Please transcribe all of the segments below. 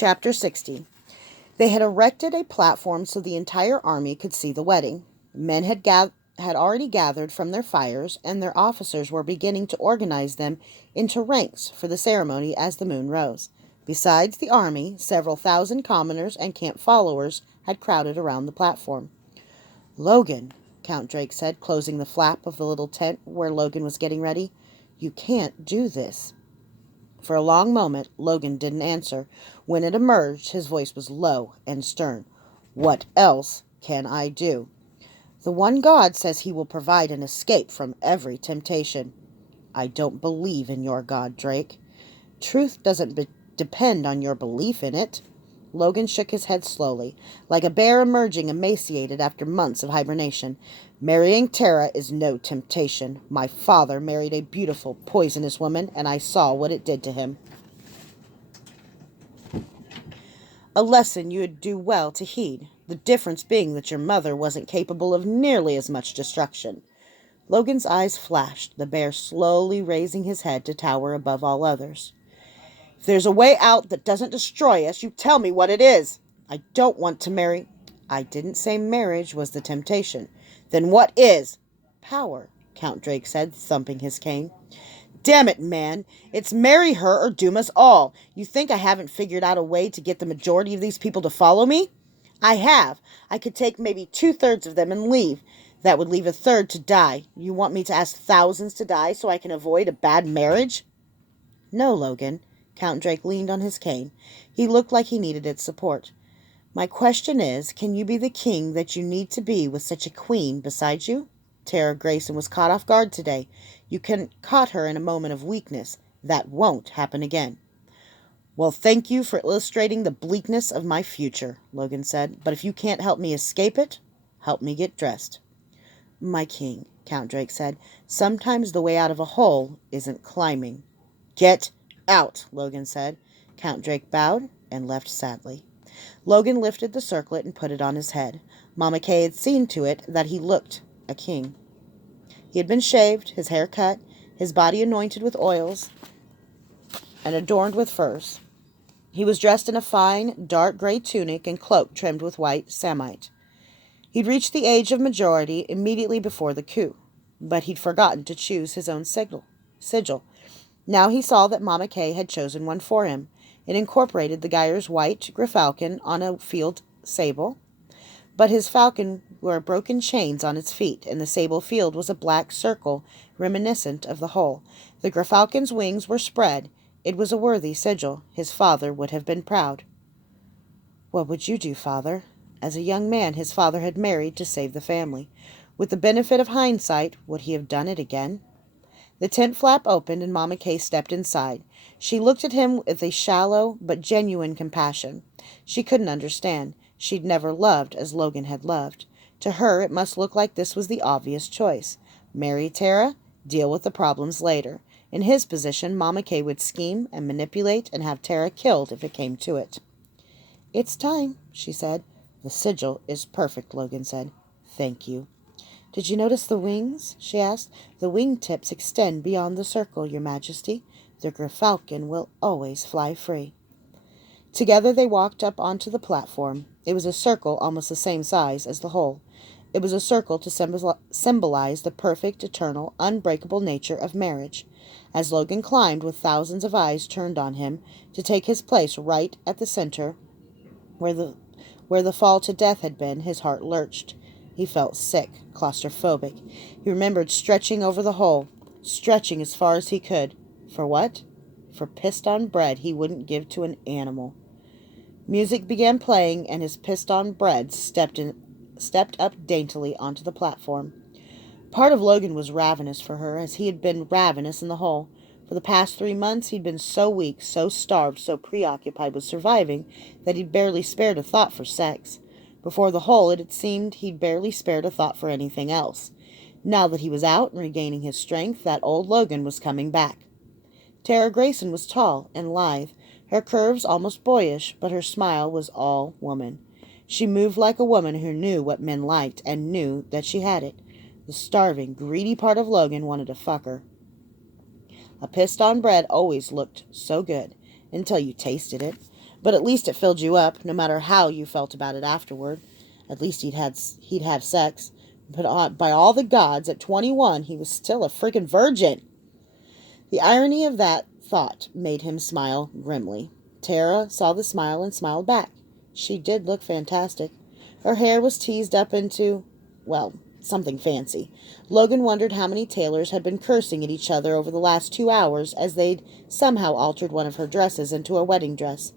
Chapter 60. They had erected a platform so the entire army could see the wedding. Men had already gathered from their fires, and their officers were beginning to organize them into ranks for the ceremony as the moon rose. Besides the army, several thousand commoners and camp followers had crowded around the platform. "Logan," Count Drake said, closing the flap of the little tent where Logan was getting ready, "you can't do this." For a long moment, Logan didn't answer. When it emerged, his voice was low and stern. "What else can I do?" "The one God says he will provide an escape from every temptation." "I don't believe in your God, Drake." "Truth doesn't depend on your belief in it." Logan shook his head slowly, like a bear emerging emaciated after months of hibernation. "Marrying Tara is no temptation. My father married a beautiful, poisonous woman, and I saw what it did to him. A lesson you would do well to heed, the difference being that your mother wasn't capable of nearly as much destruction." Logan's eyes flashed, the bear slowly raising his head to tower above all others. "If there's a way out that doesn't destroy us, you tell me what it is. I don't want to marry." "I didn't say marriage was the temptation." "Then what is?" "Power," Count Drake said, thumping his cane. "Damn it, man. It's marry her or doom us all. You think I haven't figured out a way to get the majority of these people to follow me?" "I have. I could take maybe 2/3 of them and leave. That would leave a third to die. You want me to ask thousands to die so I can avoid a bad marriage?" "No, Logan." Count Drake leaned on his cane. He looked like he needed its support. "My question is, can you be the king that you need to be with such a queen beside you? Tara Grayson was caught off guard today. You caught her in a moment of weakness. That won't happen again." "Well, thank you for illustrating the bleakness of my future," Logan said. "But if you can't help me escape it, help me get dressed." "My king," Count Drake said, "sometimes the way out of a hole isn't climbing." "Get out," Logan said. Count Drake bowed and left sadly. Logan lifted the circlet and put it on his head. Mama Kay had seen to it that he looked a king. He had been shaved, his hair cut, his body anointed with oils and adorned with furs. He was dressed in a fine, dark gray tunic and cloak trimmed with white samite. He'd reached the age of majority immediately before the coup, but he'd forgotten to choose his own sigil. Now he saw that Mama Kay had chosen one for him. It incorporated the Gyre's white gerfalcon on a field sable, but his falcon wore broken chains on its feet, and the sable field was a black circle reminiscent of the whole. The gerfalcon's wings were spread. It was a worthy sigil. His father would have been proud. "What would you do, father?" As a young man, his father had married to save the family. With the benefit of hindsight, would he have done it again? The tent flap opened and Mama Kay stepped inside. She looked at him with a shallow but genuine compassion. She couldn't understand. She'd never loved as Logan had loved. To her, it must look like this was the obvious choice. Marry Tara, deal with the problems later. In his position, Mama Kay would scheme and manipulate and have Tara killed if it came to it. "It's time," she said. "The sigil is perfect," Logan said. "Thank you." "Did you notice the wings?" she asked. "The wing tips extend beyond the circle, Your Majesty. The gerfalcon will always fly free." Together they walked up onto the platform. It was a circle almost the same size as the hole. It was a circle to symbolize the perfect, eternal, unbreakable nature of marriage. As Logan climbed with thousands of eyes turned on him, to take his place right at the center where the fall to death had been, his heart lurched. He felt sick, claustrophobic. He remembered stretching over the hole, stretching as far as he could. For what? For pissed-on bread he wouldn't give to an animal. Music began playing, and his pissed-on bread stepped up daintily onto the platform. Part of Logan was ravenous for her, as he had been ravenous in the hole. For the past 3 months he'd been so weak, so starved, so preoccupied with surviving, that he'd barely spared a thought for sex. Before the hole, it had seemed he'd barely spared a thought for anything else. Now that he was out and regaining his strength, that old Logan was coming back. Tara Grayson was tall and lithe, her curves almost boyish, but her smile was all woman. She moved like a woman who knew what men liked and knew that she had it. The starving, greedy part of Logan wanted to fuck her. A pissed-on bread always looked so good, until you tasted it. But at least it filled you up, no matter how you felt about it afterward. At least he'd have sex. But by all the gods, at 21, he was still a friggin' virgin. The irony of that thought made him smile grimly. Tara saw the smile and smiled back. She did look fantastic. Her hair was teased up into, well, something fancy. Logan wondered how many tailors had been cursing at each other over the last 2 hours as they'd somehow altered one of her dresses into a wedding dress.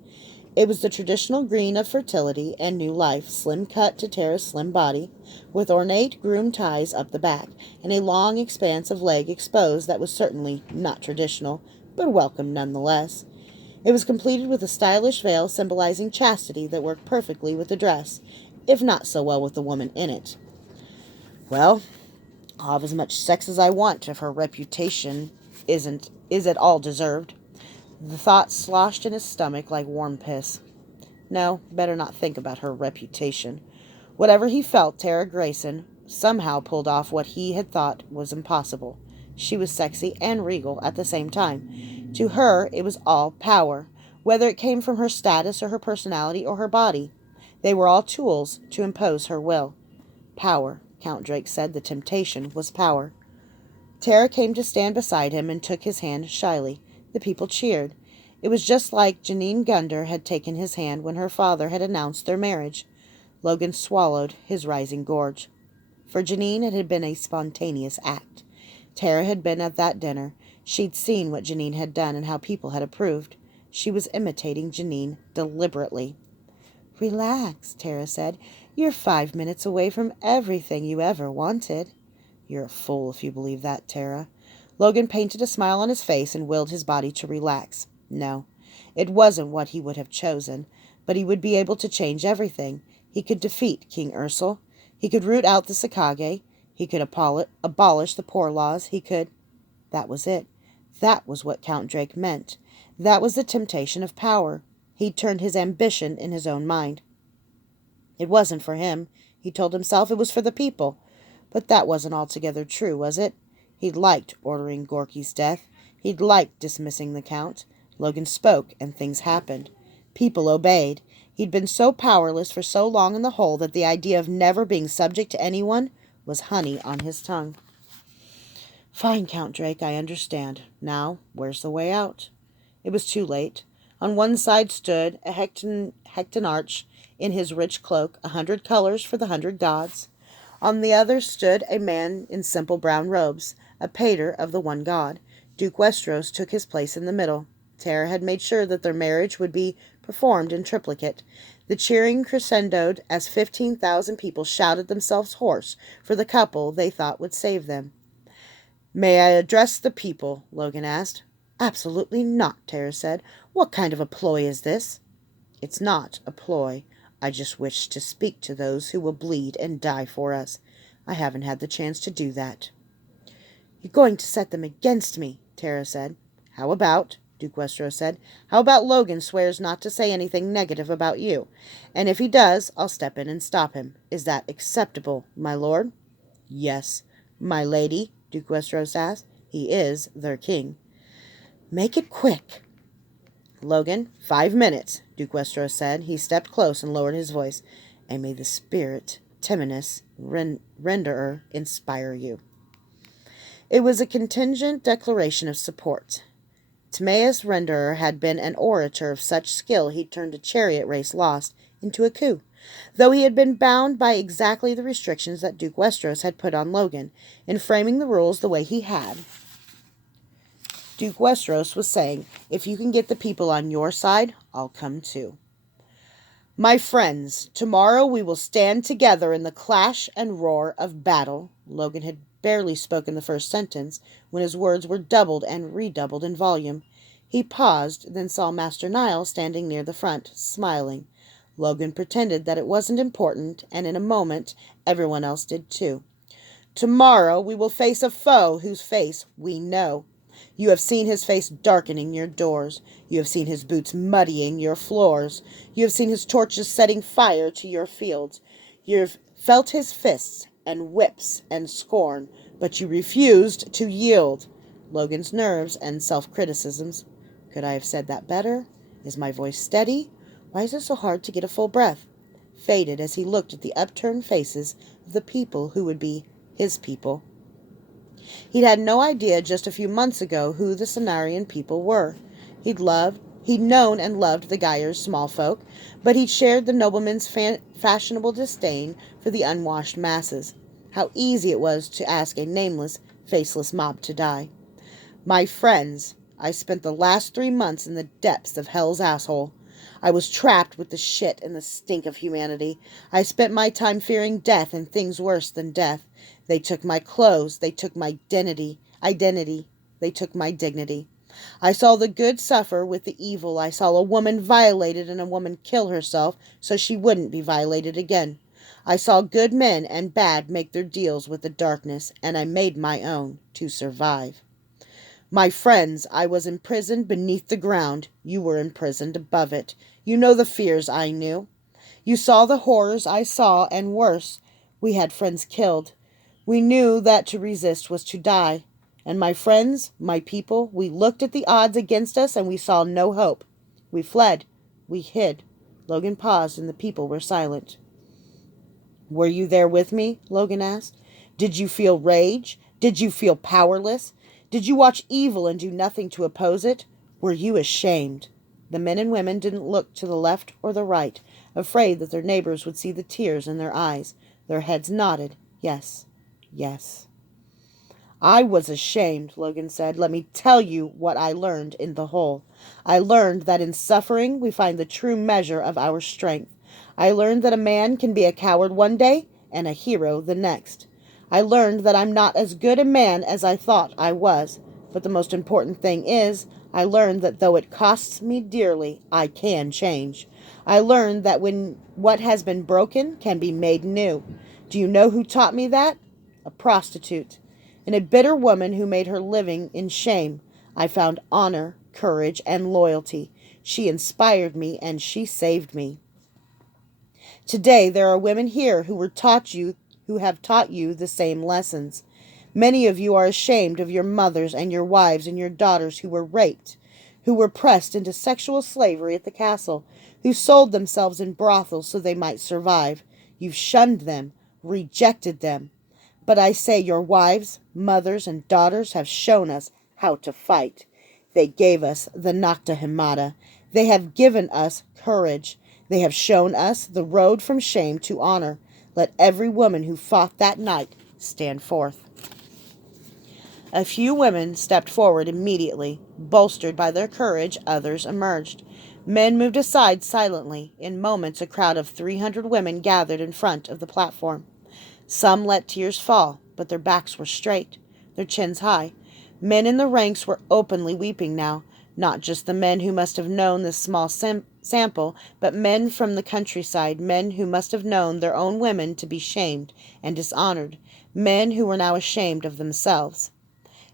It was the traditional green of fertility and new life, slim cut to Tara's slim body, with ornate groom ties up the back, and a long expanse of leg exposed that was certainly not traditional, but welcome nonetheless. It was completed with a stylish veil symbolizing chastity that worked perfectly with the dress, if not so well with the woman in it. Well, I'll have as much sex as I want if her reputation is at all deserved. The thought sloshed in his stomach like warm piss. No, better not think about her reputation. Whatever he felt, Tara Grayson somehow pulled off what he had thought was impossible. She was sexy and regal at the same time. To her, it was all power, whether it came from her status or her personality or her body. They were all tools to impose her will. Power, Count Drake said. The temptation was power. Tara came to stand beside him and took his hand shyly. The people cheered. It was just like Janine Gunder had taken his hand when her father had announced their marriage. Logan swallowed his rising gorge. For Janine, it had been a spontaneous act. Tara had been at that dinner. She'd seen what Janine had done and how people had approved. She was imitating Janine deliberately. "Relax," Tara said. "You're 5 minutes away from everything you ever wanted." "You're a fool if you believe that, Tara." Logan painted a smile on his face and willed his body to relax. No, it wasn't what he would have chosen, but he would be able to change everything. He could defeat King Ursel. He could root out the Sakage. He could abolish the poor laws. He could... That was it. That was what Count Drake meant. That was the temptation of power. He'd turned his ambition in his own mind. It wasn't for him, he told himself. It was for the people. But that wasn't altogether true, was it? He'd liked ordering Gorky's death. He'd liked dismissing the Count. Logan spoke, and things happened. People obeyed. He'd been so powerless for so long in the hole that the idea of never being subject to anyone was honey on his tongue. "Fine, Count Drake, I understand. Now, where's the way out?" It was too late. On one side stood a Hecton in his rich cloak, 100 colors for the 100 gods. On the other stood a man in simple brown robes, a pater of the one god. Duke Westeros took his place in the middle. Tara had made sure that their marriage would be performed in triplicate. The cheering crescendoed as 15,000 people shouted themselves hoarse for the couple they thought would save them. "May I address the people?" Logan asked. "Absolutely not," Tara said. "What kind of a ploy is this?" "It's not a ploy. I just wish to speak to those who will bleed and die for us. I haven't had the chance to do that." "You're going to set them against me," Tara said. "How about," Duke Westeros said, "how about Logan swears not to say anything negative about you? And if he does, I'll step in and stop him. Is that acceptable, my lord?" "Yes, my lady," Duke Westeros asked. "He is their king." "Make it quick." "Logan, 5 minutes," Duke Westeros said. He stepped close and lowered his voice. "And may the spirit, Timinus, Renderer, inspire you." It was a contingent declaration of support. Timaeus Renderer had been an orator of such skill he'd turned a chariot race lost into a coup, though he had been bound by exactly the restrictions that Duke Westeros had put on Logan in framing the rules the way he had. Duke Westeros was saying, "If you can get the people on your side, I'll come too." "My friends, tomorrow we will stand together in the clash and roar of battle." Logan had barely spoken the first sentence when his words were doubled and redoubled in volume. He paused, then saw Master Nile standing near the front, smiling. Logan pretended that it wasn't important, and in a moment everyone else did too. "Tomorrow we will face a foe whose face we know. You have seen his face darkening your doors. You have seen his boots muddying your floors. You have seen his torches setting fire to your fields. You have felt his fists and whips and scorn, but you refused to yield." Logan's nerves and self-criticisms. Could I have said that better? Is my voice steady? Why is it so hard to get a full breath? Faded as he looked at the upturned faces of the people who would be his people. He'd had no idea just a few months ago who the Cenarian people were. He'd known and loved the Gyres small folk, but he'd shared the nobleman's fashionable disdain for the unwashed masses. How easy it was to ask a nameless, faceless mob to die. My friends, I spent the last 3 months in the depths of hell's asshole. I was trapped with the shit and the stink of humanity. I spent my time fearing death and things worse than death. They took my clothes. They took my identity. They took my dignity. I saw the good suffer with the evil. I saw a woman violated and a woman kill herself so she wouldn't be violated again. I saw good men and bad make their deals with the darkness, and I made my own to survive. My friends, I was imprisoned beneath the ground. You were imprisoned above it. You know the fears I knew. You saw the horrors I saw, and worse, we had friends killed. We knew that to resist was to die. And my friends, my people, we looked at the odds against us and we saw no hope. We fled. We hid. Logan paused and the people were silent. Were you there with me? Logan asked. Did you feel rage? Did you feel powerless? Did you watch evil and do nothing to oppose it? Were you ashamed? The men and women didn't look to the left or the right, afraid that their neighbors would see the tears in their eyes. Their heads nodded. Yes, yes. I was ashamed, Logan said. Let me tell you what I learned in the hole. I learned that in suffering we find the true measure of our strength. I learned that a man can be a coward one day and a hero the next. I learned that I'm not as good a man as I thought I was. But the most important thing is, I learned that though it costs me dearly, I can change. I learned that when what has been broken can be made new. Do you know who taught me that? A prostitute. In a bitter woman who made her living in shame, I found honor, courage, and loyalty. She inspired me and she saved me. Today there are women here who have taught you the same lessons. Many of you are ashamed of your mothers and your wives and your daughters who were raped, who were pressed into sexual slavery at the castle, who sold themselves in brothels so they might survive. You've shunned them, rejected them. But I say your wives, mothers, and daughters have shown us how to fight. They gave us the Nocta Himata. They have given us courage. They have shown us the road from shame to honor. Let every woman who fought that night stand forth. A few women stepped forward immediately. Bolstered by their courage, others emerged. Men moved aside silently. In moments, a crowd of 300 women gathered in front of the platform. Some let tears fall, but their backs were straight, their chins high. Men in the ranks were openly weeping now, not just the men who must have known this small sample, but men from the countryside, men who must have known their own women to be shamed and dishonored, men who were now ashamed of themselves.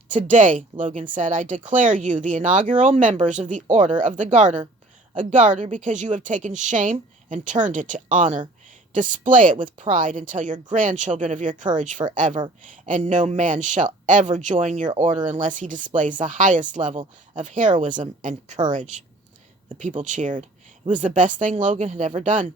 Today, Logan said, I declare you the inaugural members of the Order of the Garter. A garter because you have taken shame and turned it to honor. Display it with pride and tell your grandchildren of your courage forever, and no man shall ever join your order unless he displays the highest level of heroism and courage. The people cheered. It was the best thing Logan had ever done.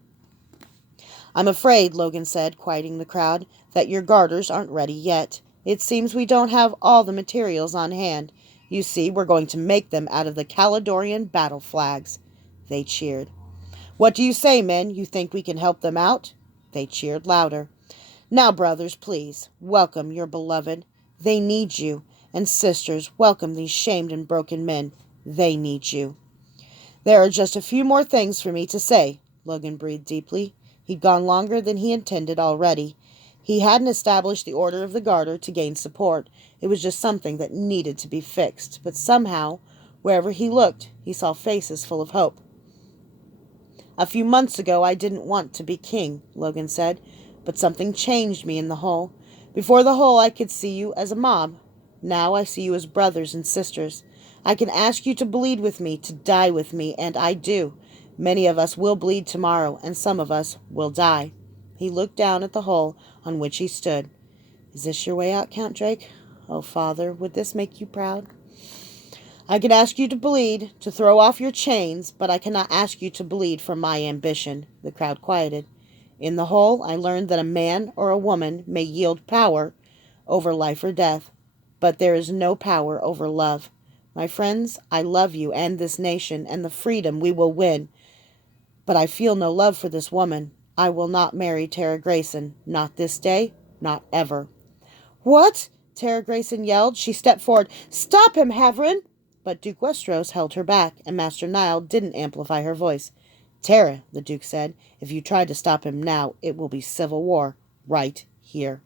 I'm afraid, Logan said, quieting the crowd, that your garters aren't ready yet. It seems we don't have all the materials on hand. You see, we're going to make them out of the Caledonian battle flags. They cheered. What do you say, men? You think we can help them out? They cheered louder. Now, brothers, please, welcome your beloved. They need you. And sisters, welcome these shamed and broken men. They need you. There are just a few more things for me to say, Logan breathed deeply. He'd gone longer than he intended already. He hadn't established the Order of the Garter to gain support. It was just something that needed to be fixed. But somehow, wherever he looked, he saw faces full of hope. A few months ago, I didn't want to be king, Logan said, but something changed me in the hole. Before the hole, I could see you as a mob. Now I see you as brothers and sisters. I can ask you to bleed with me, to die with me, and I do. Many of us will bleed tomorrow, and some of us will die. He looked down at the hole on which he stood. Is this your way out, Count Drake? Oh, Father, would this make you proud? I can ask you to bleed, to throw off your chains, but I cannot ask you to bleed for my ambition. The crowd quieted. In the hole, I learned that a man or a woman may yield power over life or death, but there is no power over love. My friends, I love you and this nation and the freedom we will win, but I feel no love for this woman. I will not marry Tara Grayson, not this day, not ever. What? Tara Grayson yelled. She stepped forward. Stop him, Haverin! But Duke Westeros held her back, and Master Nile didn't amplify her voice. Tara, the Duke said, if you try to stop him now, it will be civil war, right here.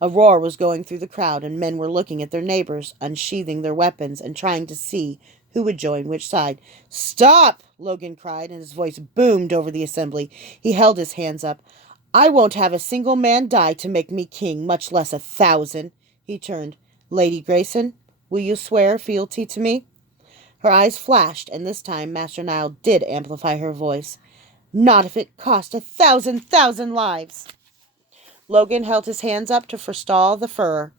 A roar was going through the crowd, and men were looking at their neighbors, unsheathing their weapons and trying to see who would join which side. Stop! Logan cried, and his voice boomed over the assembly. He held his hands up. I won't have a single man die to make me king, much less 1,000. He turned. Lady Grayson, will you swear fealty to me? Her eyes flashed, and this time Master Nile did amplify her voice. Not if it cost 1,000 lives. Logan held his hands up to forestall the furor.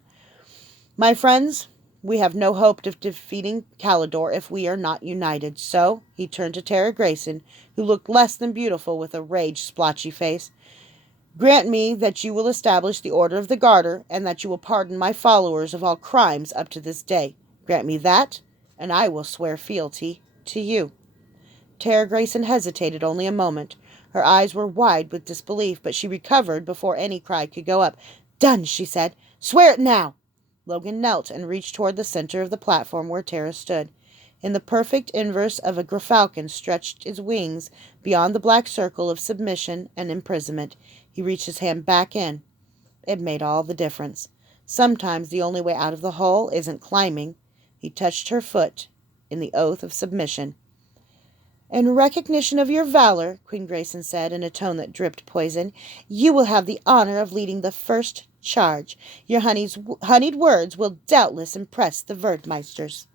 My friends, we have no hope of defeating Calidor if we are not united. So, he turned to Tara Grayson, who looked less than beautiful with a rage-splotchy face. Grant me that you will establish the Order of the Garter, and that you will pardon my followers of all crimes up to this day. Grant me that, and I will swear fealty to you. Tara Grayson hesitated only a moment. Her eyes were wide with disbelief, but she recovered before any cry could go up. Done, she said. Swear it now. Logan knelt and reached toward the center of the platform where Tara stood. In the perfect inverse of a gerfalcon stretched his wings beyond the black circle of submission and imprisonment. He reached his hand back in. It made all the difference. Sometimes the only way out of the hole isn't climbing. He touched her foot in the oath of submission. In recognition of your valor, Queen Grayson said in a tone that dripped poison, you will have the honor of leading the first charge. Your honeyed words will doubtless impress the Verdmeisters.